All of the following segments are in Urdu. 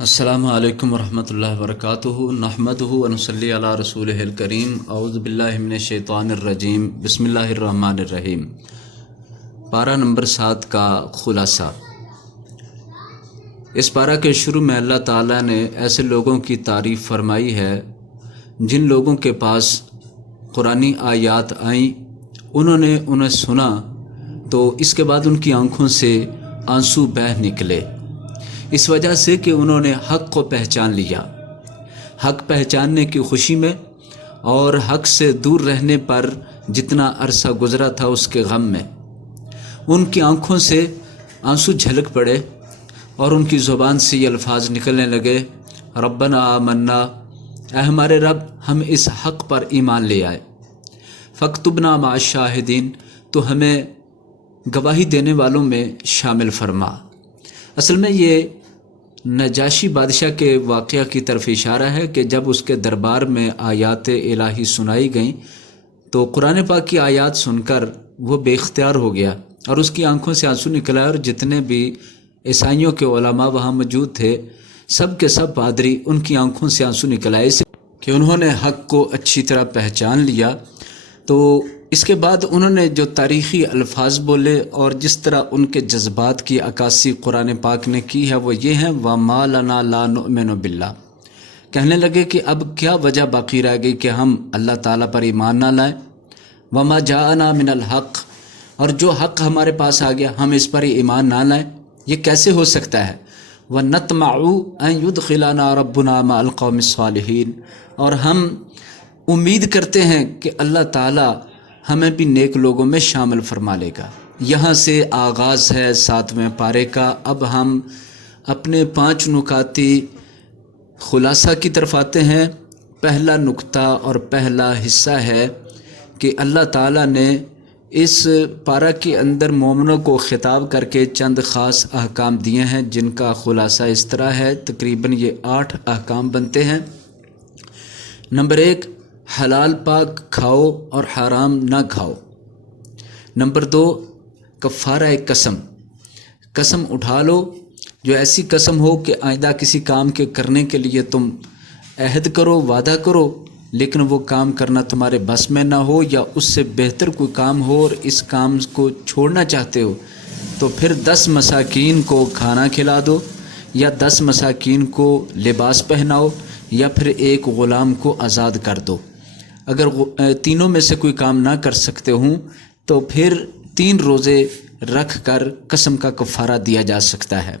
السلام علیکم ورحمۃ اللہ وبرکاتہ نحمدہ ونصلی علی رسولہ الکریم اعوذ باللہ من الشیطان الرجیم بسم اللہ الرحمن الرحیم۔ پارہ نمبر 7 کا خلاصہ۔ اس پارہ کے شروع میں اللہ تعالیٰ نے ایسے لوگوں کی تعریف فرمائی ہے جن لوگوں کے پاس قرآنی آیات آئیں، انہوں نے انہیں سنا تو اس کے بعد ان کی آنکھوں سے آنسو بہہ نکلے، اس وجہ سے کہ انہوں نے حق کو پہچان لیا۔ حق پہچاننے کی خوشی میں اور حق سے دور رہنے پر جتنا عرصہ گزرا تھا اس کے غم میں ان کی آنکھوں سے آنسو جھلک پڑے اور ان کی زبان سے یہ الفاظ نکلنے لگے، ربنا آمنا، اے ہمارے رب ہم اس حق پر ایمان لے آئے، فاکتبنا مع الشاہدین، تو ہمیں گواہی دینے والوں میں شامل فرما۔ اصل میں یہ نجاشی بادشاہ کے واقعہ کی طرف اشارہ ہے کہ جب اس کے دربار میں آیات الہی سنائی گئیں تو قرآن پاک کی آیات سن کر وہ بے اختیار ہو گیا اور اس کی آنکھوں سے آنسو نکلا، اور جتنے بھی عیسائیوں کے علماء وہاں موجود تھے سب کے سب پادری ان کی آنکھوں سے آنسو نکل آئے کہ انہوں نے حق کو اچھی طرح پہچان لیا۔ تو اس کے بعد انہوں نے جو تاریخی الفاظ بولے اور جس طرح ان کے جذبات کی عکاسی قرآن پاک نے کی ہے وہ یہ ہیں، وَمَا لَنَا لَا نُؤْمِنُ بِاللَّهِ، کہنے لگے کہ اب کیا وجہ باقی رہ گئی کہ ہم اللہ تعالیٰ پر ایمان نہ لائیں، وَمَا جَاءَنَا مِنَ الْحَقِّ، اور جو حق ہمارے پاس آ گیا ہم اس پر ایمان نہ لائیں، یہ کیسے ہو سکتا ہے، وَنَطْمَعُ أَن يُدْخِلَنَا رَبُّنَا مَعَ الْقَوْمِ الصَّالِحِينَ، اور ہم امید کرتے ہیں کہ اللہ تعالیٰ ہمیں بھی نیک لوگوں میں شامل فرما لے گا۔ یہاں سے آغاز ہے 7ویں پارے کا۔ اب ہم اپنے 5 نکاتی خلاصہ کی طرف آتے ہیں۔ پہلا نکتہ اور پہلا حصہ ہے کہ اللہ تعالیٰ نے اس پارہ کے اندر مومنوں کو خطاب کر کے چند خاص احکام دیے ہیں جن کا خلاصہ اس طرح ہے، تقریباً یہ 8 احکام بنتے ہیں۔ نمبر 1، حلال پاک کھاؤ اور حرام نہ کھاؤ۔ نمبر 2، کفارہ قسم، قسم اٹھا لو، جو ایسی قسم ہو کہ آئندہ کسی کام کے کرنے کے لیے تم عہد کرو، وعدہ کرو، لیکن وہ کام کرنا تمہارے بس میں نہ ہو یا اس سے بہتر کوئی کام ہو اور اس کام کو چھوڑنا چاہتے ہو تو پھر 10 مساکین کو کھانا کھلا دو یا 10 مساکین کو لباس پہناؤ یا پھر ایک غلام کو آزاد کر دو۔ اگر تینوں میں سے کوئی کام نہ کر سکتے ہوں تو پھر 3 روزے رکھ کر قسم کا کفارہ دیا جا سکتا ہے۔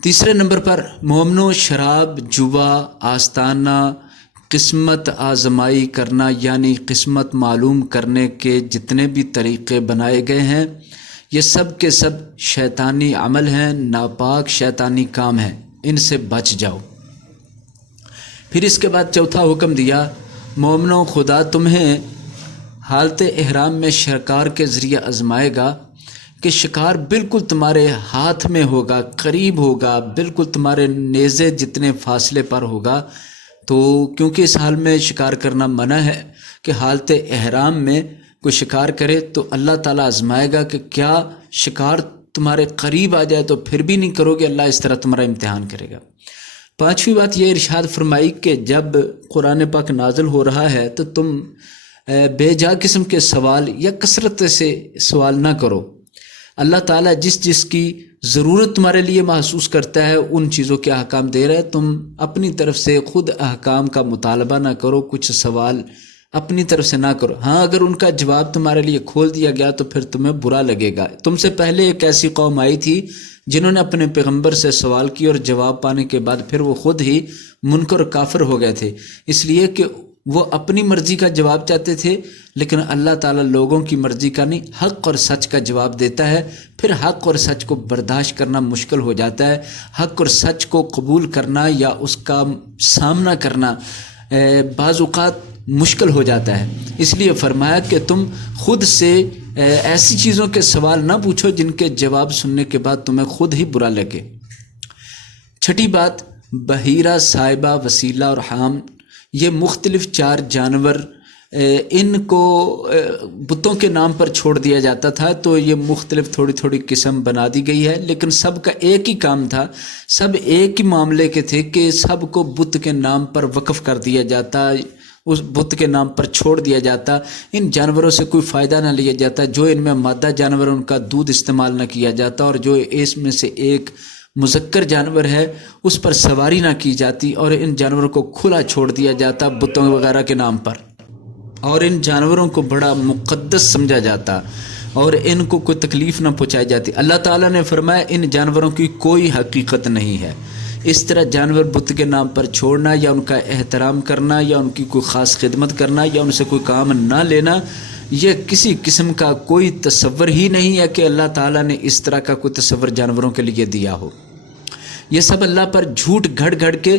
تیسرے نمبر پر مومنو، شراب، جوا، آستانہ، قسمت آزمائی کرنا یعنی قسمت معلوم کرنے کے جتنے بھی طریقے بنائے گئے ہیں یہ سب کے سب شیطانی عمل ہیں، ناپاک شیطانی کام ہیں، ان سے بچ جاؤ۔ پھر اس کے بعد چوتھا حکم دیا، مومنو خدا تمہیں حالت احرام میں شکار کے ذریعے آزمائے گا کہ شکار بالکل تمہارے ہاتھ میں ہوگا، قریب ہوگا، بالکل تمہارے نیزے جتنے فاصلے پر ہوگا۔ تو کیونکہ اس حال میں شکار کرنا منع ہے کہ حالت احرام میں کوئی شکار کرے تو اللہ تعالیٰ آزمائے گا کہ کیا شکار تمہارے قریب آ جائے تو پھر بھی نہیں کرو گے، اللہ اس طرح تمہارا امتحان کرے گا۔ 5ویں بات یہ ارشاد فرمائی کہ جب قرآن پاک نازل ہو رہا ہے تو تم بے جا قسم کے سوال یا کثرت سے سوال نہ کرو۔ اللہ تعالیٰ جس کی ضرورت تمہارے لیے محسوس کرتا ہے ان چیزوں کے احکام دے رہا ہے، تم اپنی طرف سے خود احکام کا مطالبہ نہ کرو، کچھ سوال اپنی طرف سے نہ کرو۔ ہاں اگر ان کا جواب تمہارے لیے کھول دیا گیا تو پھر تمہیں برا لگے گا۔ تم سے پہلے ایک ایسی قوم آئی تھی جنہوں نے اپنے پیغمبر سے سوال کی اور جواب پانے کے بعد پھر وہ خود ہی منکر اور کافر ہو گئے تھے، اس لیے کہ وہ اپنی مرضی کا جواب چاہتے تھے، لیکن اللہ تعالیٰ لوگوں کی مرضی کا نہیں، حق اور سچ کا جواب دیتا ہے۔ پھر حق اور سچ کو برداشت کرنا مشکل ہو جاتا ہے، حق اور سچ کو قبول کرنا یا اس کا سامنا کرنا بعض اوقات مشکل ہو جاتا ہے۔ اس لیے فرمایا کہ تم خود سے ایسی چیزوں کے سوال نہ پوچھو جن کے جواب سننے کے بعد تمہیں خود ہی برا لگے۔ 6ٹھی بات، بحیرہ، سائبہ، وسیلہ اور حام، یہ مختلف 4 جانور ان کو بتوں کے نام پر چھوڑ دیا جاتا تھا، تو یہ مختلف تھوڑی تھوڑی قسم بنا دی گئی ہے، لیکن سب کا ایک ہی کام تھا، سب ایک ہی معاملے کے تھے کہ سب کو بت کے نام پر وقف کر دیا جاتا، اس بت کے نام پر چھوڑ دیا جاتا، ان جانوروں سے کوئی فائدہ نہ لیا جاتا، جو ان میں مادہ جانور ان کا دودھ استعمال نہ کیا جاتا، اور جو اس میں سے ایک مذکر جانور ہے اس پر سواری نہ کی جاتی، اور ان جانوروں کو کھلا چھوڑ دیا جاتا بتوں وغیرہ کے نام پر، اور ان جانوروں کو بڑا مقدس سمجھا جاتا اور ان کو کوئی تکلیف نہ پہنچائی جاتی۔ اللہ تعالیٰ نے فرمایا ان جانوروں کی کوئی حقیقت نہیں ہے۔ اس طرح جانور بت کے نام پر چھوڑنا یا ان کا احترام کرنا یا ان کی کوئی خاص خدمت کرنا یا ان سے کوئی کام نہ لینا، یہ کسی قسم کا کوئی تصور ہی نہیں ہے کہ اللہ تعالیٰ نے اس طرح کا کوئی تصور جانوروں کے لیے دیا ہو۔ یہ سب اللہ پر جھوٹ گھڑ گھڑ کے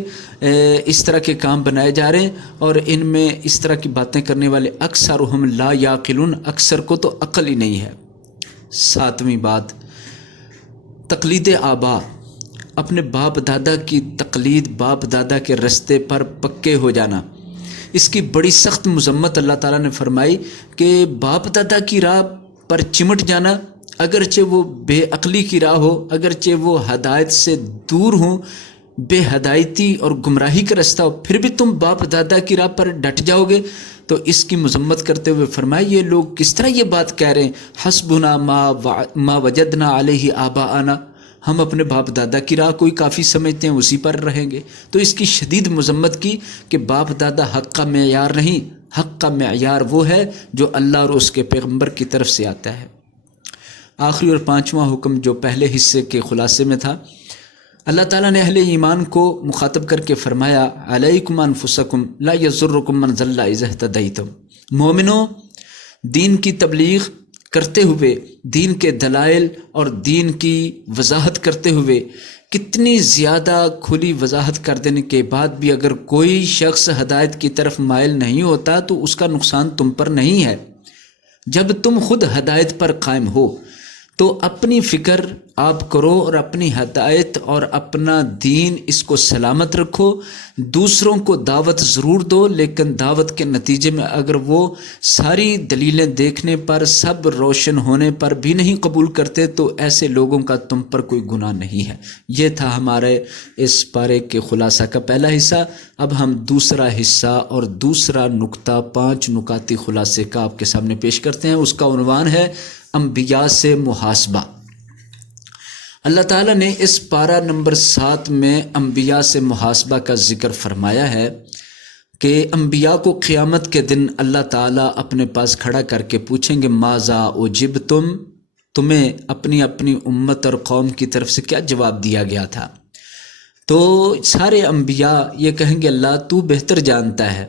اس طرح کے کام بنائے جا رہے ہیں، اور ان میں اس طرح کی باتیں کرنے والے اکثرہم لا یعقلون، اکثر کو تو عقل ہی نہیں ہے۔ ساتویں بات، تقلید آبا، اپنے باپ دادا کی تقلید، باپ دادا کے رستے پر پکے ہو جانا، اس کی بڑی سخت مذمت اللہ تعالیٰ نے فرمائی کہ باپ دادا کی راہ پر چمٹ جانا، اگرچہ وہ بے عقلی کی راہ ہو، اگرچہ وہ ہدایت سے دور ہوں، بے ہدایتی اور گمراہی کا رستہ ہو، پھر بھی تم باپ دادا کی راہ پر ڈٹ جاؤ گے، تو اس کی مذمت کرتے ہوئے فرمایا یہ لوگ کس طرح یہ بات کہہ رہے ہیں، حسبنا ما وجدنا علیہ آباءنا، ہم اپنے باپ دادا کی راہ کوئی کافی سمجھتے ہیں، اسی پر رہیں گے۔ تو اس کی شدید مذمت کی کہ باپ دادا حق کا معیار نہیں، حق کا معیار وہ ہے جو اللہ اور اس کے پیغمبر کی طرف سے آتا ہے۔ آخری اور پانچواں حکم جو پہلے حصے کے خلاصے میں تھا، اللہ تعالیٰ نے اہل ایمان کو مخاطب کر کے فرمایا علیکم انفسکم لا یضرکم من ضل اذا اہتدیتم، مومنوں دین کی تبلیغ کرتے ہوئے، دین کے دلائل اور دین کی وضاحت کرتے ہوئے، کتنی زیادہ کھلی وضاحت کر دینے کے بعد بھی اگر کوئی شخص ہدایت کی طرف مائل نہیں ہوتا تو اس کا نقصان تم پر نہیں ہے۔ جب تم خود ہدایت پر قائم ہو تو اپنی فکر آپ کرو اور اپنی ہدایت اور اپنا دین اس کو سلامت رکھو، دوسروں کو دعوت ضرور دو، لیکن دعوت کے نتیجے میں اگر وہ ساری دلیلیں دیکھنے پر، سب روشن ہونے پر بھی نہیں قبول کرتے تو ایسے لوگوں کا تم پر کوئی گناہ نہیں ہے۔ یہ تھا ہمارے اس پارے کے خلاصہ کا پہلا حصہ۔ اب ہم دوسرا حصہ اور دوسرا نقطہ 5 نکاتی خلاصے کا آپ کے سامنے پیش کرتے ہیں۔ اس کا عنوان ہے انبیاء سے محاسبہ۔ اللہ تعالیٰ نے اس پارہ نمبر 7 میں انبیاء سے محاسبہ کا ذکر فرمایا ہے کہ انبیاء کو قیامت کے دن اللہ تعالیٰ اپنے پاس کھڑا کر کے پوچھیں گے ماذا اجبتم، تمہیں اپنی اپنی امت اور قوم کی طرف سے کیا جواب دیا گیا تھا؟ تو سارے انبیاء یہ کہیں گے اللہ تو بہتر جانتا ہے۔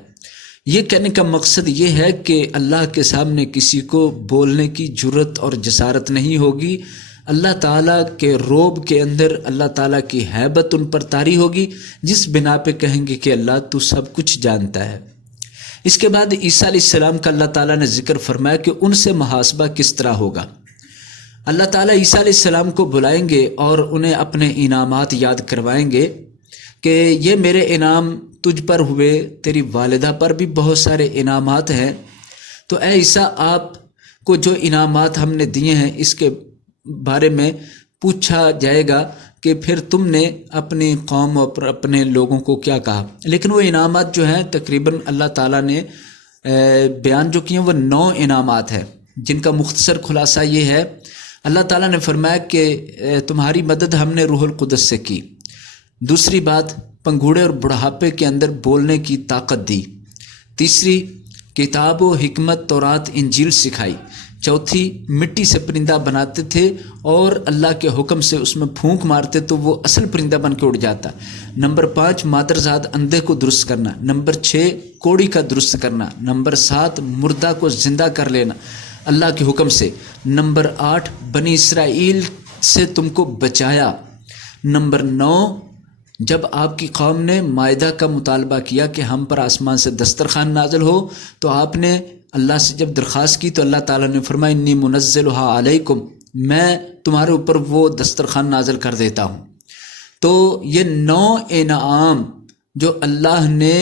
یہ کہنے کا مقصد یہ ہے کہ اللہ کے سامنے کسی کو بولنے کی جرت اور جسارت نہیں ہوگی، اللہ تعالیٰ کے روب کے اندر اللہ تعالیٰ کی ہیبت ان پر طاری ہوگی، جس بنا پہ کہیں گے کہ اللہ تو سب کچھ جانتا ہے۔ اس کے بعد عیسیٰ علیہ السلام کا اللہ تعالیٰ نے ذکر فرمایا کہ ان سے محاسبہ کس طرح ہوگا۔ اللہ تعالیٰ عیسیٰ علیہ السلام کو بلائیں گے اور انہیں اپنے انعامات یاد کروائیں گے کہ یہ میرے انعام تجھ پر ہوئے، تیری والدہ پر بھی بہت سارے انعامات ہیں، تو اے عیسیٰ آپ کو جو انعامات ہم نے دیے ہیں اس کے بارے میں پوچھا جائے گا کہ پھر تم نے اپنی قوم اور اپنے لوگوں کو کیا کہا۔ لیکن وہ انعامات جو ہیں تقریباً اللہ تعالیٰ نے بیان جو کیے ہیں وہ 9 انعامات ہیں، جن کا مختصر خلاصہ یہ ہے۔ اللہ تعالیٰ نے فرمایا کہ تمہاری مدد ہم نے روح القدس سے کی۔ دوسری بات، پنگھوڑے اور بڑھاپے کے اندر بولنے کی طاقت دی۔ تیسری، کتاب و حکمت تورات انجیل سکھائی۔ چوتھی، مٹی سے پرندہ بناتے تھے اور اللہ کے حکم سے اس میں پھونک مارتے تو وہ اصل پرندہ بن کے اڑ جاتا۔ نمبر 5، مادرزاد اندھے کو درست کرنا۔ نمبر 6، کوڑی کا درست کرنا۔ نمبر 7، مردہ کو زندہ کر لینا اللہ کے حکم سے۔ نمبر 8، بنی اسرائیل سے تم کو بچایا۔ نمبر 9، جب آپ کی قوم نے مائدہ کا مطالبہ کیا کہ ہم پر آسمان سے دسترخوان نازل ہو تو آپ نے اللہ سے جب درخواست کی تو اللہ تعالیٰ نے فرمایا انی منزلها علیکم، میں تمہارے اوپر وہ دسترخوان نازل کر دیتا ہوں۔ تو یہ 9 انعام جو اللہ نے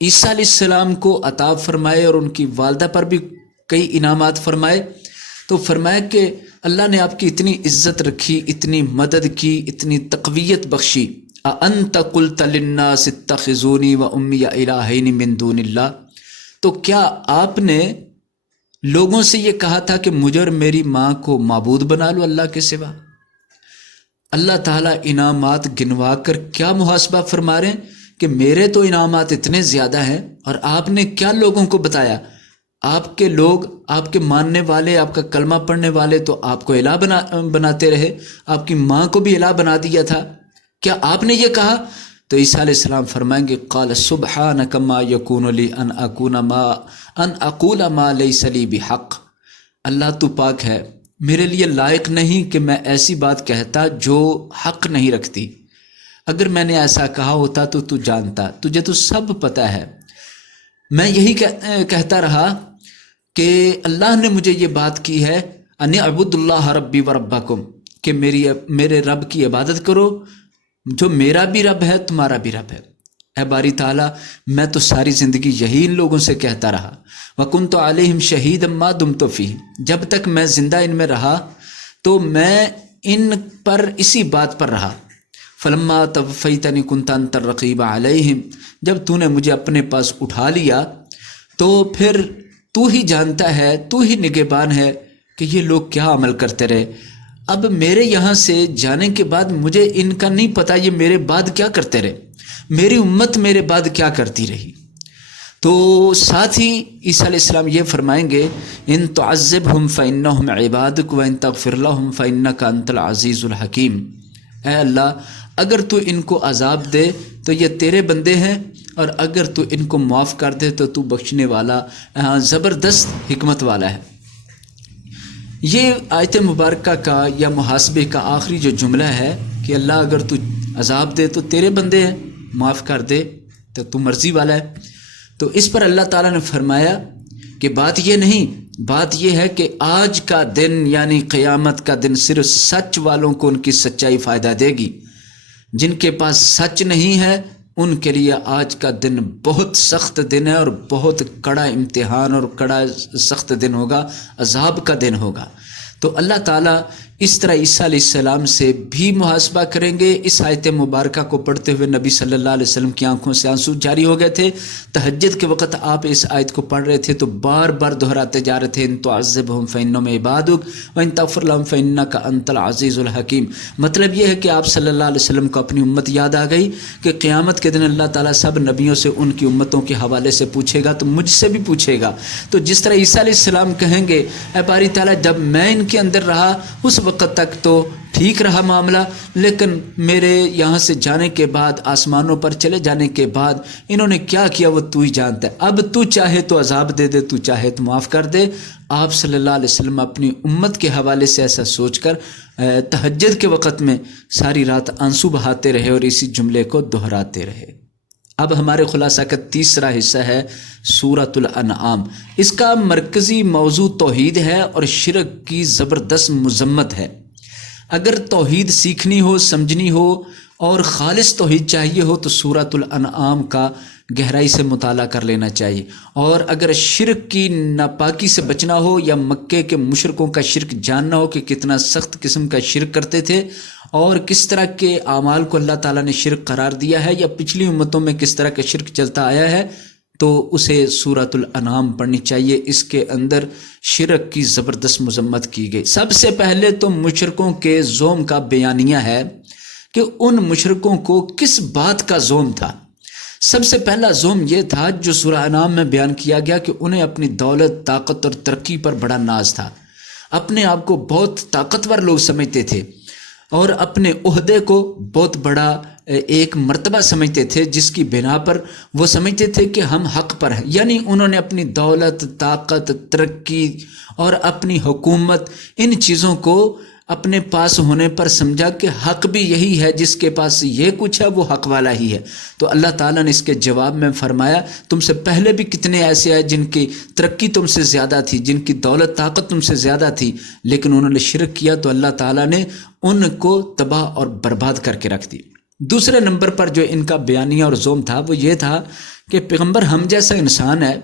عیسیٰ علیہ السلام کو عطا فرمائے اور ان کی والدہ پر بھی کئی انعامات فرمائے، تو فرمایا کہ اللہ نے آپ کی اتنی عزت رکھی، اتنی مدد کی، اتنی تقویت بخشی، اَأَنْتَ قُلْتَ لِلنَّاسِ اتَّخِذُونِي وَأُمِّيَ إِلَٰهَيْنِ مِن دُونِ اللَّهِ، تو کیا آپ نے لوگوں سے یہ کہا تھا کہ مجھے اور میری ماں کو معبود بنا لو اللہ کے سوا؟ اللہ تعالیٰ انعامات گنوا کر کیا محاسبہ فرما رہے ہیں کہ میرے تو انعامات اتنے زیادہ ہیں، اور آپ نے کیا لوگوں کو بتایا؟ آپ کے لوگ، آپ کے ماننے والے، آپ کا کلمہ پڑھنے والے تو آپ کو الہ بناتے رہے، آپ کی ماں کو بھی الہ بنا دیا تھا، کیا آپ نے یہ کہا؟ تو عیسیٰ علیہ السلام فرمائیں گے قال سبحانک ما یکون لی ان اقول ما لیس لی بحق، اللہ تو پاک ہے، میرے لیے لائق نہیں کہ میں ایسی بات کہتا جو حق نہیں رکھتی، اگر میں نے ایسا کہا ہوتا تو تو جانتا، تجھے تو سب پتہ ہے۔ میں یہی کہتا رہا کہ اللہ نے مجھے یہ بات کی ہے ان اعبد اللہ ربی و ربکم، کہ میرے رب کی عبادت کرو جو میرا بھی رب ہے تمہارا بھی رب ہے۔ اے باری تعالیٰ، میں تو ساری زندگی یہی ان لوگوں سے کہتا رہا، وَكُنْتُ عَلَيْهِمْ شَهِيدًا مَا دُمْتُ فِيهِمْ، جب تک میں زندہ ان میں رہا تو میں ان پر اسی بات پر رہا۔ فَلَمَّا تَوَفَّيْتَنِي كُنْتَ أَنْتَ الرَّقِيبَ عَلَيْهِمْ، جب تو نے مجھے اپنے پاس اٹھا لیا تو پھر تو ہی جانتا ہے، تو ہی نگہبان ہے کہ یہ لوگ کیا عمل کرتے رہے۔ اب میرے یہاں سے جانے کے بعد مجھے ان کا نہیں پتہ یہ میرے بعد کیا کرتے رہے، میری امت میرے بعد کیا کرتی رہی۔ تو ساتھ ہی عیسیٰ علیہ السلام یہ فرمائیں گے ان تعذبہم فإنہم عبادک وإن تغفر لہم فإنک انت العزیز الحکیم، اے اللہ اگر تو ان کو عذاب دے تو یہ تیرے بندے ہیں، اور اگر تو ان کو معاف کر دے تو تو بخشنے والا زبردست حکمت والا ہے۔ یہ آیت مبارکہ کا یا محاسبے کا آخری جو جملہ ہے کہ اللہ اگر تو عذاب دے تو تیرے بندے ہیں، معاف کر دے تو تو مرضی والا ہے، تو اس پر اللہ تعالیٰ نے فرمایا کہ بات یہ نہیں، بات یہ ہے کہ آج کا دن یعنی قیامت کا دن صرف سچ والوں کو ان کی سچائی فائدہ دے گی، جن کے پاس سچ نہیں ہے ان کے لیے آج کا دن بہت سخت دن ہے، اور بہت کڑا امتحان اور کڑا سخت دن ہوگا، عذاب کا دن ہوگا۔ تو اللہ تعالیٰ اس طرح عیسیٰ علیہ السلام سے بھی محاسبہ کریں گے۔ اس آیت مبارکہ کو پڑھتے ہوئے نبی صلی اللہ علیہ وسلم کی آنکھوں سے آنسو جاری ہو گئے تھے۔ تہجد کے وقت آپ اس آیت کو پڑھ رہے تھے تو بار بار دہراتے جا رہے تھے ان تعذبہم فإنہم عبادک وإن تغفر لہم فإنک انت العزیز الحکیم۔ مطلب یہ ہے کہ آپ صلی اللہ علیہ وسلم کو اپنی امت یاد آ گئی کہ قیامت کے دن اللہ تعالیٰ سب نبیوں سے ان کی امتوں کے حوالے سے پوچھے گا، تو مجھ سے بھی پوچھے گا۔ تو جس طرح عیسیٰ علیہ السلام کہیں گے اے باری تعالیٰ جب میں ان کے اندر رہا اس وقت تک تو ٹھیک رہا معاملہ، لیکن میرے یہاں سے جانے کے بعد، آسمانوں پر چلے جانے کے بعد انہوں نے کیا کیا وہ تو ہی جانتا ہے، اب تو چاہے تو عذاب دے دے، تو چاہے تو معاف کر دے۔ آپ صلی اللہ علیہ وسلم اپنی امت کے حوالے سے ایسا سوچ کر تہجد کے وقت میں ساری رات آنسو بہاتے رہے اور اسی جملے کو دہراتے رہے۔ اب ہمارے خلاصہ کا تیسرا حصہ ہے سورۃ الانعام۔ اس کا مرکزی موضوع توحید ہے اور شرک کی زبردست مذمت ہے۔ اگر توحید سیکھنی ہو، سمجھنی ہو اور خالص توحید چاہیے ہو تو سورۃ الانعام کا گہرائی سے مطالعہ کر لینا چاہیے، اور اگر شرک کی ناپاکی سے بچنا ہو یا مکے کے مشرکوں کا شرک جاننا ہو کہ کتنا سخت قسم کا شرک کرتے تھے اور کس طرح کے اعمال کو اللہ تعالیٰ نے شرک قرار دیا ہے، یا پچھلی امتوں میں کس طرح کا شرک چلتا آیا ہے، تو اسے سورۃ الانعام پڑھنی چاہیے۔ اس کے اندر شرک کی زبردست مذمت کی گئی۔ سب سے پہلے تو مشرکوں کے زوم کا بیانیہ ہے کہ ان مشرکوں کو کس بات کا زوم تھا۔ سب سے پہلا زوم یہ تھا جو سورہ انعام میں بیان کیا گیا کہ انہیں اپنی دولت، طاقت اور ترقی پر بڑا ناز تھا۔ اپنے آپ کو بہت طاقتور لوگ سمجھتے تھے اور اپنے عہدے کو بہت بڑا ایک مرتبہ سمجھتے تھے، جس کی بنا پر وہ سمجھتے تھے کہ ہم حق پر ہیں۔ یعنی انہوں نے اپنی دولت، طاقت، ترقی اور اپنی حکومت، ان چیزوں کو اپنے پاس ہونے پر سمجھا کہ حق بھی یہی ہے، جس کے پاس یہ کچھ ہے وہ حق والا ہی ہے۔ تو اللہ تعالیٰ نے اس کے جواب میں فرمایا تم سے پہلے بھی کتنے ایسے ہیں جن کی ترقی تم سے زیادہ تھی، جن کی دولت طاقت تم سے زیادہ تھی، لیکن انہوں نے شرک کیا تو اللہ تعالیٰ نے ان کو تباہ اور برباد کر کے رکھ دی۔ دوسرے نمبر پر جو ان کا بیانیہ اور زوم تھا وہ یہ تھا کہ پیغمبر ہم جیسا انسان ہے،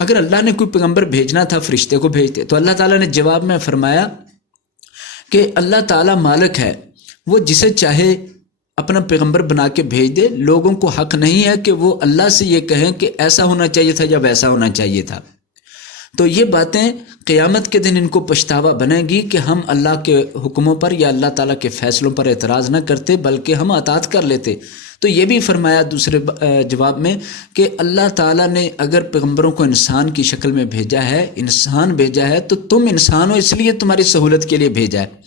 اگر اللہ نے کوئی پیغمبر بھیجنا تھا فرشتے کو بھیجتے، تو اللہ تعالیٰ نے جواب میں فرمایا کہ اللہ تعالیٰ مالک ہے، وہ جسے چاہے اپنا پیغمبر بنا کے بھیج دے، لوگوں کو حق نہیں ہے کہ وہ اللہ سے یہ کہیں کہ ایسا ہونا چاہیے تھا یا ویسا ہونا چاہیے تھا۔ تو یہ باتیں قیامت کے دن ان کو پچھتاوا بنے گی کہ ہم اللہ کے حکموں پر یا اللہ تعالیٰ کے فیصلوں پر اعتراض نہ کرتے بلکہ ہم اطاعت کر لیتے۔ تو یہ بھی فرمایا دوسرے جواب میں کہ اللہ تعالیٰ نے اگر پیغمبروں کو انسان کی شکل میں بھیجا ہے، انسان بھیجا ہے، تو تم انسان ہو اس لیے تمہاری سہولت کے لیے بھیجا ہے،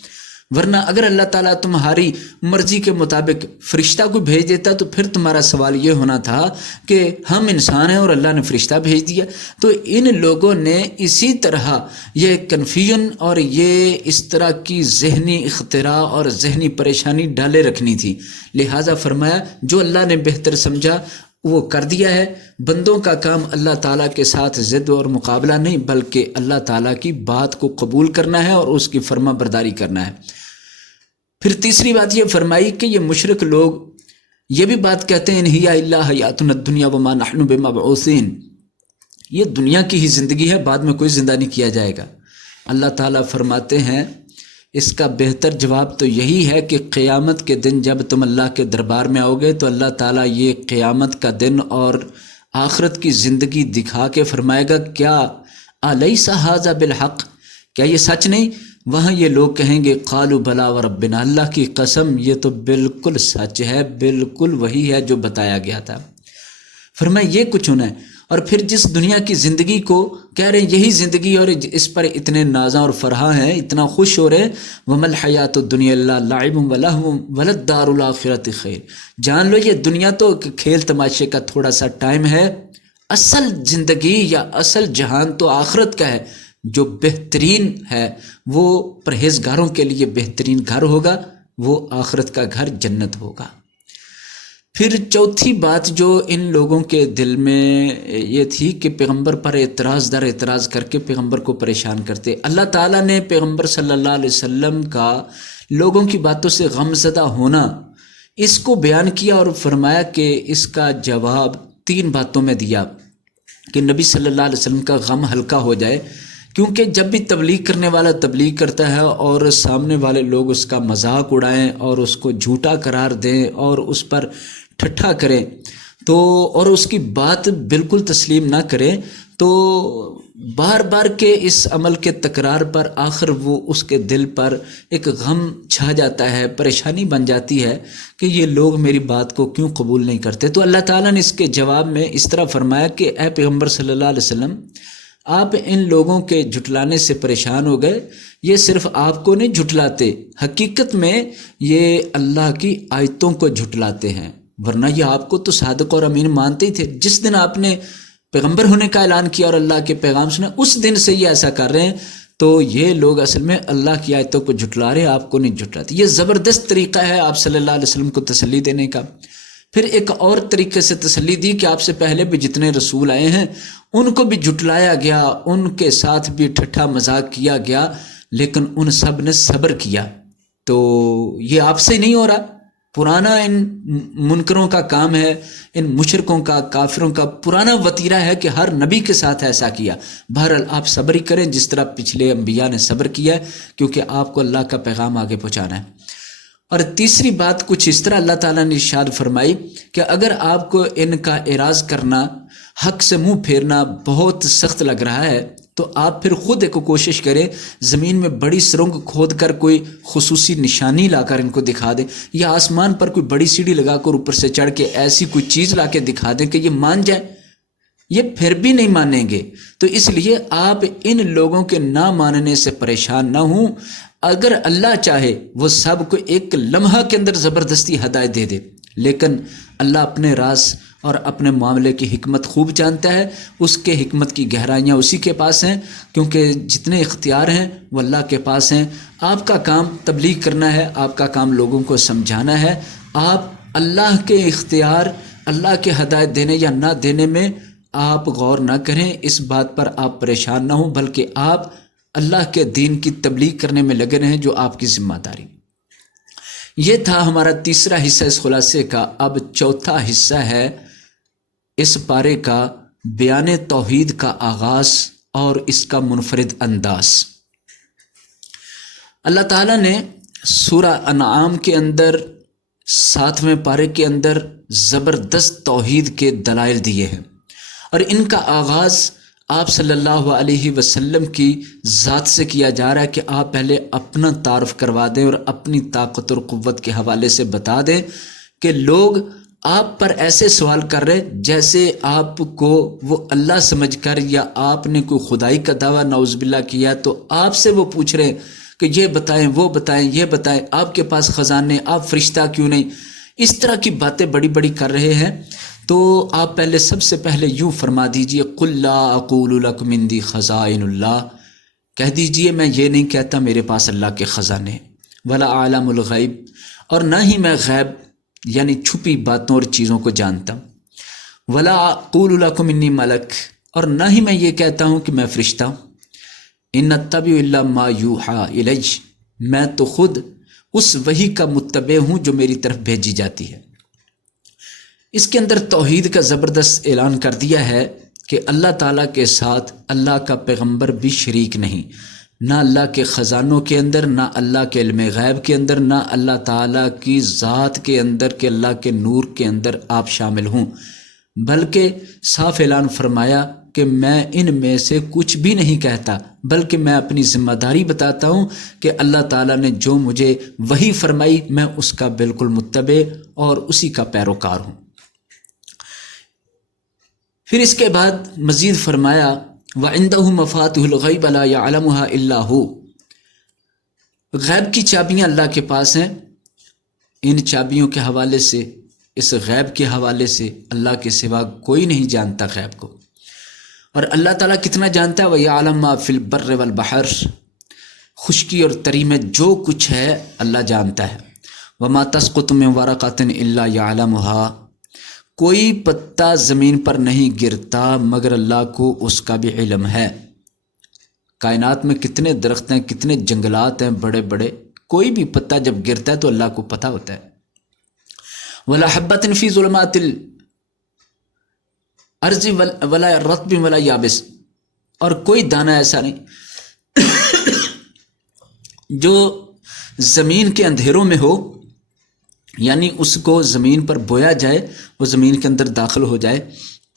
ورنہ اگر اللہ تعالیٰ تمہاری مرضی کے مطابق فرشتہ کو بھیج دیتا تو پھر تمہارا سوال یہ ہونا تھا کہ ہم انسان ہیں اور اللہ نے فرشتہ بھیج دیا۔ تو ان لوگوں نے اسی طرح یہ کنفیوژن اور یہ اس طرح کی ذہنی اختراع اور ذہنی پریشانی ڈالے رکھنی تھی، لہٰذا فرمایا جو اللہ نے بہتر سمجھا وہ کر دیا ہے۔ بندوں کا کام اللہ تعالیٰ کے ساتھ ضد اور مقابلہ نہیں بلکہ اللہ تعالیٰ کی بات کو قبول کرنا ہے اور اس کی فرما برداری کرنا ہے۔ پھر تیسری بات یہ فرمائی کہ یہ مشرک لوگ یہ بھی بات کہتے ہیں انہی الا حیاتنا الدنیا وما نحن بمبعوثین، یہ دنیا کی ہی زندگی ہے، بعد میں کوئی زندہ نہیں کیا جائے گا۔ اللہ تعالیٰ فرماتے ہیں اس کا بہتر جواب تو یہی ہے کہ قیامت کے دن جب تم اللہ کے دربار میں آؤ گے تو اللہ تعالیٰ یہ قیامت کا دن اور آخرت کی زندگی دکھا کے فرمائے گا کیا الیس ھذا بالحق، کیا یہ سچ نہیں؟ وہاں یہ لوگ کہیں گے قالوا بلا وربنا، اللہ کی قسم یہ تو بالکل سچ ہے، بالکل وہی ہے جو بتایا گیا تھا۔ فرمایا یہ کچھ ہونا ہے۔ اور پھر جس دنیا کی زندگی کو کہہ رہے ہیں یہی زندگی اور اس پر اتنے نازاں اور فرحاں ہیں، اتنا خوش ہو رہے ہیں، وَمَا الْحَيَاةُ الدُّنْيَا إِلَّا لَعِبٌ وَلَهْوٌ وَلَلدَّارُ الْآخِرَةُ خَيْرٌ، جان لو یہ دنیا تو کھیل تماشے کا تھوڑا سا ٹائم ہے، اصل زندگی یا اصل جہان تو آخرت کا ہے، جو بہترین ہے وہ پرہیزگاروں کے لیے بہترین گھر ہوگا، وہ آخرت کا گھر جنت ہوگا۔ پھر چوتھی بات جو ان لوگوں کے دل میں یہ تھی کہ پیغمبر پر اعتراض در اعتراض کر کے پیغمبر کو پریشان کرتے، اللہ تعالیٰ نے پیغمبر صلی اللہ علیہ وسلم کا لوگوں کی باتوں سے غم زدہ ہونا اس کو بیان کیا اور فرمایا کہ اس کا جواب 3 باتوں میں دیا کہ نبی صلی اللہ علیہ وسلم کا غم ہلکا ہو جائے، کیونکہ جب بھی تبلیغ کرنے والا تبلیغ کرتا ہے اور سامنے والے لوگ اس کا مذاق اڑائیں اور اس کو جھوٹا قرار دیں اور اس پر ٹھٹھا کریں تو اور اس کی بات بالکل تسلیم نہ کریں تو بار بار کے اس عمل کے تکرار پر آخر وہ اس کے دل پر ایک غم چھا جاتا ہے، پریشانی بن جاتی ہے کہ یہ لوگ میری بات کو کیوں قبول نہیں کرتے۔ تو اللہ تعالیٰ نے اس کے جواب میں اس طرح فرمایا کہ اے پیغمبر صلی اللہ علیہ وسلم، آپ ان لوگوں کے جھٹلانے سے پریشان ہو گئے، یہ صرف آپ کو نہیں جھٹلاتے، حقیقت میں یہ اللہ کی آیتوں کو جھٹلاتے ہیں، ورنہ یہ آپ کو تو صادق اور امین مانتے ہی تھے۔ جس دن آپ نے پیغمبر ہونے کا اعلان کیا اور اللہ کے پیغام سنا، اس دن سے یہ ایسا کر رہے ہیں، تو یہ لوگ اصل میں اللہ کی آیتوں کو جھٹلا رہے ہیں، آپ کو نہیں جھٹلاتے۔ یہ زبردست طریقہ ہے آپ صلی اللہ علیہ وسلم کو تسلی دینے کا۔ پھر ایک اور طریقے سے تسلی دی کہ آپ سے پہلے بھی جتنے رسول آئے ہیں ان کو بھی جھٹلایا گیا، ان کے ساتھ بھی ٹھٹھا مذاق کیا گیا، لیکن ان سب نے صبر کیا۔ تو یہ آپ سے نہیں ہو رہا، پرانا ان منکروں کا کام ہے، ان مشرکوں کا، کافروں کا پرانا وتیرہ ہے کہ ہر نبی کے ساتھ ایسا کیا۔ بہرحال آپ صبر ہی کریں جس طرح پچھلے انبیاء نے صبر کیا ہے، کیونکہ آپ کو اللہ کا پیغام آگے پہنچانا ہے۔ اور تیسری بات کچھ اس طرح اللہ تعالیٰ نے ارشاد فرمائی کہ اگر آپ کو ان کا اعراض کرنا، حق سے منہ پھیرنا بہت سخت لگ رہا ہے تو آپ پھر خود ایک کوشش کریں، زمین میں بڑی سرنگ کھود کر کوئی خصوصی نشانی لا کر ان کو دکھا دیں، یا آسمان پر کوئی بڑی سیڑھی لگا کر اوپر سے چڑھ کے ایسی کوئی چیز لا کے دکھا دیں کہ یہ مان جائے، یہ پھر بھی نہیں مانیں گے۔ تو اس لیے آپ ان لوگوں کے نہ ماننے سے پریشان نہ ہوں، اگر اللہ چاہے وہ سب کو ایک لمحہ کے اندر زبردستی ہدایت دے دے، لیکن اللہ اپنے راز اور اپنے معاملے کی حکمت خوب جانتا ہے، اس کے حکمت کی گہرائیاں اسی کے پاس ہیں، کیونکہ جتنے اختیار ہیں وہ اللہ کے پاس ہیں۔ آپ کا کام تبلیغ کرنا ہے، آپ کا کام لوگوں کو سمجھانا ہے۔ آپ اللہ کے اختیار، اللہ کے ہدایت دینے یا نہ دینے میں آپ غور نہ کریں، اس بات پر آپ پریشان نہ ہوں، بلکہ آپ اللہ کے دین کی تبلیغ کرنے میں لگے رہیں جو آپ کی ذمہ داری۔ یہ تھا ہمارا تیسرا حصہ اس خلاصے کا۔ اب چوتھا حصہ ہے اس پارے کا، بیان توحید کا آغاز اور اس کا منفرد انداز۔ اللہ تعالیٰ نے سورہ انعام کے اندر 7ویں پارے کے اندر زبردست توحید کے دلائل دیے ہیں، اور ان کا آغاز آپ صلی اللہ علیہ وسلم کی ذات سے کیا جا رہا ہے کہ آپ پہلے اپنا تعارف کروا دیں اور اپنی طاقت اور قوت کے حوالے سے بتا دیں کہ لوگ آپ پر ایسے سوال کر رہے جیسے آپ کو وہ اللہ سمجھ کر، یا آپ نے کوئی خدائی کا دعویٰ نعوذ باللہ کیا تو آپ سے وہ پوچھ رہے ہیں کہ یہ بتائیں، وہ بتائیں، یہ بتائیں، آپ کے پاس خزانے، آپ فرشتہ کیوں نہیں، اس طرح کی باتیں بڑی بڑی کر رہے ہیں۔ تو آپ پہلے سب سے پہلے یوں فرما دیجئے، قُلْ لَا أَقُولُ لَكُمْ عِنْدِي خَزَائِنُ اللَّهِ، کہہ دیجئے میں یہ نہیں کہتا میرے پاس اللہ کے خزانے، وَلَا أَعْلَمُ الْغَيْبِ، اور نہ ہی میں غیب یعنی چھپی باتوں اور چیزوں کو جانتا ہوں، وَلَا أَقُولُ لَكُمْ إِنِّي مَلَكٌ، اور نہ ہی میں یہ کہتا ہوں کہ میں فرشتہ ہوں، إِنْ أَتَّبِعُ إِلَّا مَا يُوحَىٰ إِلَيَّ، میں تو خود اس وحی کا متبع ہوں جو میری طرف بھیجی جاتی ہے۔ اس کے اندر توحید کا زبردست اعلان کر دیا ہے کہ اللہ تعالیٰ کے ساتھ اللہ کا پیغمبر بھی شریک نہیں، نہ اللہ کے خزانوں کے اندر، نہ اللہ کے علم غیب کے اندر، نہ اللہ تعالیٰ کی ذات کے اندر کہ اللہ کے نور کے اندر آپ شامل ہوں، بلکہ صاف اعلان فرمایا کہ میں ان میں سے کچھ بھی نہیں کہتا، بلکہ میں اپنی ذمہ داری بتاتا ہوں کہ اللہ تعالیٰ نے جو مجھے وحی فرمائی میں اس کا بالکل متبع اور اسی کا پیروکار ہوں۔ پھر اس کے بعد مزید فرمایا وَعِنْدَهُ مَفَاتِحُ الْغَيْبِ لَا يَعْلَمُهَا إِلَّا هُوَ، غیب کی چابیاں اللہ کے پاس ہیں، ان چابیوں کے حوالے سے، اس غیب کے حوالے سے اللہ کے سوا کوئی نہیں جانتا غیب کو۔ اور اللہ تعالیٰ کتنا جانتا ہے، وَيَعْلَمُ مَا فِي الْبَرِّ وَالْبَحْرِ، خشکی اور تری میں جو کچھ ہے اللہ جانتا ہے۔ وَمَا تَسْقُطُ مِنْ وَرَقَةٍ إِلَّا يَعْلَمُهَا، کوئی پتا زمین پر نہیں گرتا مگر اللہ کو اس کا بھی علم ہے۔ کائنات میں کتنے درخت ہیں، کتنے جنگلات ہیں بڑے بڑے، کوئی بھی پتا جب گرتا ہے تو اللہ کو پتہ ہوتا ہے۔ وَلَا حَبَّةٍ فِي ظُلُمَاتِ الْأَرْضِ وَلَا رَطْبٍ وَلَا يَابِسٍ، اور کوئی دانہ ایسا نہیں جو زمین کے اندھیروں میں ہو، یعنی اس کو زمین پر بویا جائے، وہ زمین کے اندر داخل ہو جائے،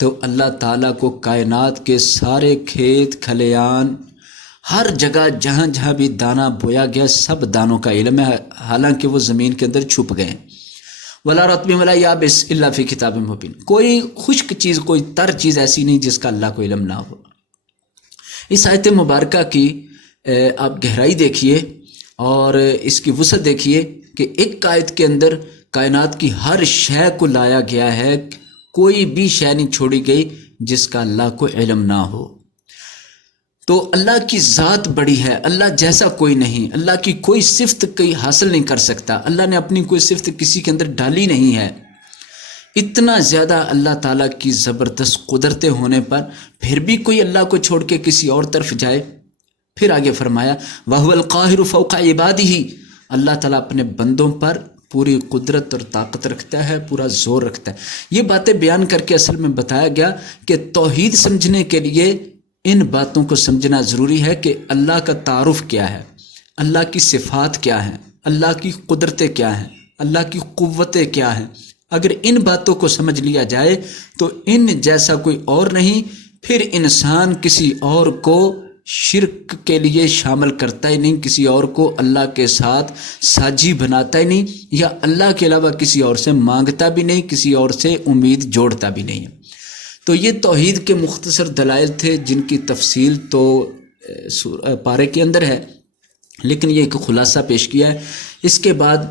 تو اللہ تعالیٰ کو کائنات کے سارے کھیت کھلیان ہر جگہ جہاں جہاں بھی دانہ بویا گیا سب دانوں کا علم ہے، حالانکہ وہ زمین کے اندر چھپ گئے ہیں۔ وَلَا رَطْبٍ وَلَا يَابِسٍ إِلَّا فِي كِتَابٍ مُبِينٍ، کوئی خشک چیز، کوئی تر چیز ایسی نہیں جس کا اللہ کو علم نہ ہو۔ اس آیت مبارکہ کی آپ گہرائی دیکھیے اور اس کی وسعت دیکھیے کہ ایک آیت کے اندر کائنات کی ہر شے کو لایا گیا ہے، کوئی بھی شے نہیں چھوڑی گئی جس کا اللہ کو علم نہ ہو۔ تو اللہ کی ذات بڑی ہے، اللہ جیسا کوئی نہیں، اللہ کی کوئی صفت کوئی حاصل نہیں کر سکتا، اللہ نے اپنی کوئی صفت کسی کے اندر ڈالی نہیں ہے۔ اتنا زیادہ اللہ تعالیٰ کی زبردست قدرتیں ہونے پر پھر بھی کوئی اللہ کو چھوڑ کے کسی اور طرف جائے۔ پھر آگے فرمایا وَهُوَ الْقَاهِرُ فَوْقَ عِبَادِهِ، اللہ تعالیٰ اپنے بندوں پر پوری قدرت اور طاقت رکھتا ہے، پورا زور رکھتا ہے۔ یہ باتیں بیان کر کے اصل میں بتایا گیا کہ توحید سمجھنے کے لیے ان باتوں کو سمجھنا ضروری ہے کہ اللہ کا تعارف کیا ہے، اللہ کی صفات کیا ہیں، اللہ کی قدرتیں کیا ہیں، اللہ کی قوتیں کیا ہیں۔ اگر ان باتوں کو سمجھ لیا جائے تو ان جیسا کوئی اور نہیں، پھر انسان کسی اور کو شرک کے لیے شامل کرتا ہی نہیں، کسی اور کو اللہ کے ساتھ ساجی بناتا ہی نہیں، یا اللہ کے علاوہ کسی اور سے مانگتا بھی نہیں، کسی اور سے امید جوڑتا بھی نہیں۔ تو یہ توحید کے مختصر دلائل تھے جن کی تفصیل تو پارے کے اندر ہے، لیکن یہ ایک خلاصہ پیش کیا ہے۔ اس کے بعد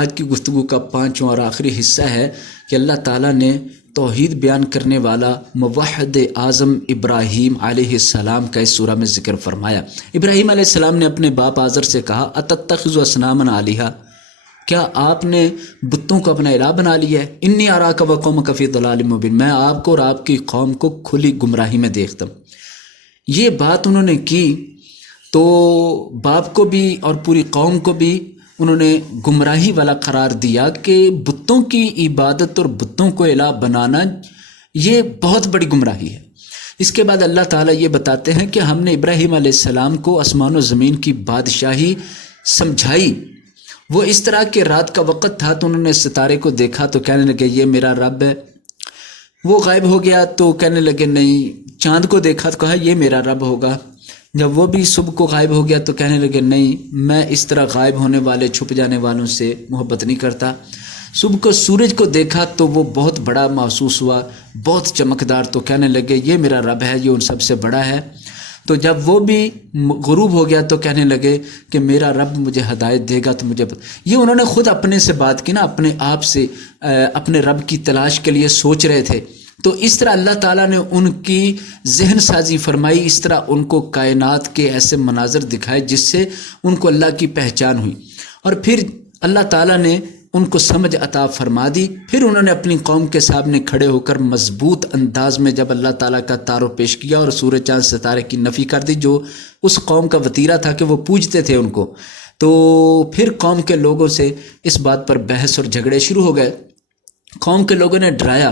آج کی گفتگو کا 5واں اور آخری حصہ ہے کہ اللہ تعالیٰ نے توحید بیان کرنے والا موحد اعظم ابراہیم علیہ السلام کا اس سورہ میں ذکر فرمایا۔ ابراہیم علیہ السلام نے اپنے باپ آزر سے کہا اتتخذ اصناما آلہہ، کیا آپ نے بتوں کو اپنا الہ بنا لیا ہے؟ انی اراک وقومک فی ضلال مبین، میں آپ کو اور آپ کی قوم کو کھلی گمراہی میں دیکھتا ہوں۔ یہ بات انہوں نے کی تو باپ کو بھی اور پوری قوم کو بھی انہوں نے گمراہی والا قرار دیا کہ بتوں کی عبادت اور بتوں کو الہ بنانا یہ بہت بڑی گمراہی ہے۔ اس کے بعد اللہ تعالیٰ یہ بتاتے ہیں کہ ہم نے ابراہیم علیہ السلام کو آسمان و زمین کی بادشاہی سمجھائی۔ وہ اس طرح کہ رات کا وقت تھا تو انہوں نے ستارے کو دیکھا تو کہنے لگے یہ میرا رب ہے، وہ غائب ہو گیا تو کہنے لگے نہیں، چاند کو دیکھا تو کہا یہ میرا رب ہوگا، جب وہ بھی صبح کو غائب ہو گیا تو کہنے لگے نہیں، میں اس طرح غائب ہونے والے چھپ جانے والوں سے محبت نہیں کرتا۔ صبح کو سورج کو دیکھا تو وہ بہت بڑا محسوس ہوا، بہت چمکدار، تو کہنے لگے یہ میرا رب ہے، یہ ان سب سے بڑا ہے۔ تو جب وہ بھی غروب ہو گیا تو کہنے لگے کہ میرا رب مجھے ہدایت دے گا تو مجھے یہ انہوں نے خود اپنے سے بات کی نا، اپنے آپ سے اپنے رب کی تلاش کے لیے سوچ رہے تھے۔ تو اس طرح اللہ تعالیٰ نے ان کی ذہن سازی فرمائی، اس طرح ان کو کائنات کے ایسے مناظر دکھائے جس سے ان کو اللہ کی پہچان ہوئی، اور پھر اللہ تعالیٰ نے ان کو سمجھ عطا فرما دی۔ پھر انہوں نے اپنی قوم کے سامنے کھڑے ہو کر مضبوط انداز میں جب اللہ تعالیٰ کا تعارف پیش کیا اور سورج چاند ستارے کی نفی کر دی جو اس قوم کا وتیرہ تھا کہ وہ پوجتے تھے ان کو، تو پھر قوم کے لوگوں سے اس بات پر بحث اور جھگڑے شروع ہو گئے۔ قوم کے لوگوں نے ڈرایا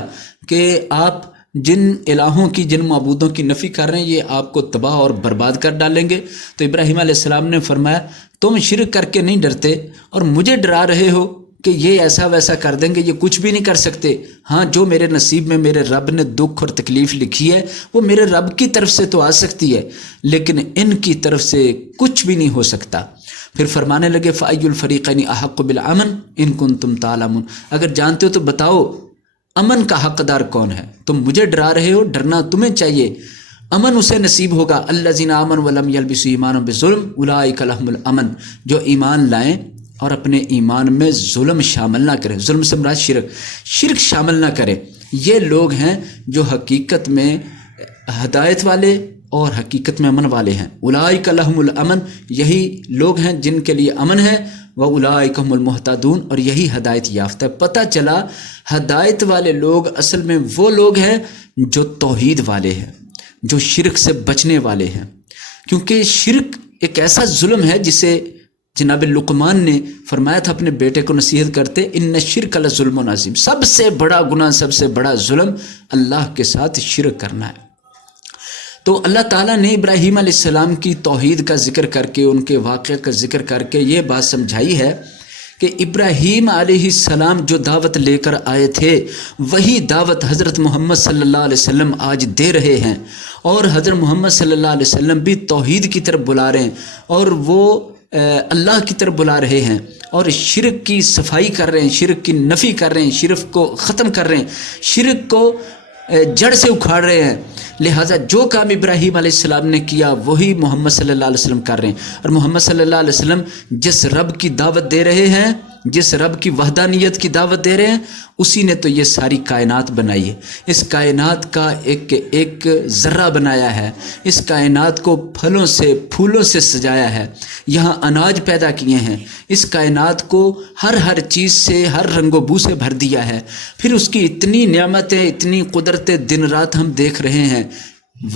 کہ آپ جن الہوں کی، جن معبودوں کی نفی کر رہے ہیں یہ آپ کو تباہ اور برباد کر ڈالیں گے۔ تو ابراہیم علیہ السلام نے فرمایا تم شرک کر کے نہیں ڈرتے اور مجھے ڈرا رہے ہو کہ یہ ایسا ویسا کر دیں گے، یہ کچھ بھی نہیں کر سکتے۔ ہاں، جو میرے نصیب میں میرے رب نے دکھ اور تکلیف لکھی ہے وہ میرے رب کی طرف سے تو آ سکتی ہے، لیکن ان کی طرف سے کچھ بھی نہیں ہو سکتا۔ پھر فرمانے لگے فَأَيُّ الْفَرِيقَيْنِ أَحَقُّ بِالْأَمْنِ إِن كُنتُمْ تَعْلَمُونَ، اگر جانتے ہو تو بتاؤ امن کا حقدار کون ہے؟ تم مجھے ڈرا رہے ہو، ڈرنا تمہیں چاہیے، امن اسے نصیب ہوگا۔ الذین آمنوا ولم یلبسوا ایمانهم بظلم اولئک لهم الامن، جو ایمان لائیں اور اپنے ایمان میں ظلم شامل نہ کریں، ظلم سے مراد شرک شامل نہ کریں، یہ لوگ ہیں جو حقیقت میں ہدایت والے اور حقیقت میں امن والے ہیں۔ اولئک لهم الامن، یہی لوگ ہیں جن کے لیے امن ہے، وَأُولَٰئِكَ هُمُ الْمُهْتَدُونَ، اور یہی ہدایت یافتہ ہے۔ پتہ چلا ہدایت والے لوگ اصل میں وہ لوگ ہیں جو توحید والے ہیں، جو شرک سے بچنے والے ہیں، کیونکہ شرک ایک ایسا ظلم ہے جسے جناب لقمان نے فرمایا تھا اپنے بیٹے کو نصیحت کرتے، ان الشرک لظلم عظیم، سب سے بڑا گناہ، سب سے بڑا ظلم اللہ کے ساتھ شرک کرنا ہے۔ تو اللہ تعالیٰ نے ابراہیم علیہ السلام کی توحید کا ذکر کر کے، ان کے واقعہ کا ذکر کر کے یہ بات سمجھائی ہے کہ ابراہیم علیہ السلام جو دعوت لے کر آئے تھے وہی دعوت حضرت محمد صلی اللہ علیہ وسلم آج دے رہے ہیں، اور حضرت محمد صلی اللہ علیہ وسلم بھی توحید کی طرف بلا رہے ہیں، اور وہ اللہ کی طرف بلا رہے ہیں، اور شرک کی صفائی کر رہے ہیں، شرک کی نفی کر رہے ہیں، شرک کو ختم کر رہے ہیں، شرک کو جڑ سے اکھاڑ رہے ہیں۔ لہٰذا جو کام ابراہیم علیہ السلام نے کیا وہی محمد صلی اللہ علیہ وسلم کر رہے ہیں، اور محمد صلی اللہ علیہ وسلم جس رب کی دعوت دے رہے ہیں، جس رب کی وحدانیت کی دعوت دے رہے ہیں، اسی نے تو یہ ساری کائنات بنائی ہے، اس کائنات کا ایک ذرہ بنایا ہے، اس کائنات کو پھلوں سے پھولوں سے سجایا ہے، یہاں اناج پیدا کیے ہیں، اس کائنات کو ہر چیز سے، ہر رنگ و بو سے بھر دیا ہے، پھر اس کی اتنی نعمتیں، اتنی قدرتیں دن رات ہم دیکھ رہے ہیں۔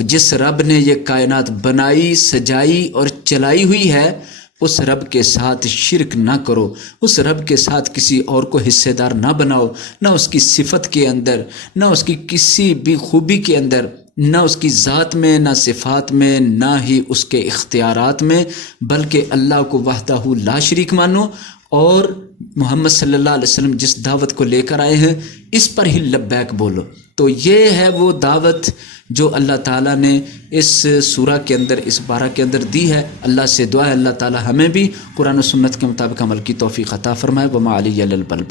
جس رب نے یہ کائنات بنائی، سجائی اور چلائی ہوئی ہے، اس رب کے ساتھ شرک نہ کرو، اس رب کے ساتھ کسی اور کو حصے دار نہ بناؤ، نہ اس کی صفت کے اندر، نہ اس کی کسی بھی خوبی کے اندر، نہ اس کی ذات میں، نہ صفات میں، نہ ہی اس کے اختیارات میں، بلکہ اللہ کو وحدہ لا شریک مانو، اور محمد صلی اللہ علیہ وسلم جس دعوت کو لے کر آئے ہیں اس پر ہی لبیک بولو۔ تو یہ ہے وہ دعوت جو اللہ تعالیٰ نے اس سورہ کے اندر، اس بارہ کے اندر دی ہے۔ اللہ سے دعا ہے اللہ تعالیٰ ہمیں بھی قرآن و سنت کے مطابق عمل کی توفیق عطا فرمائے۔ وما علی البلب۔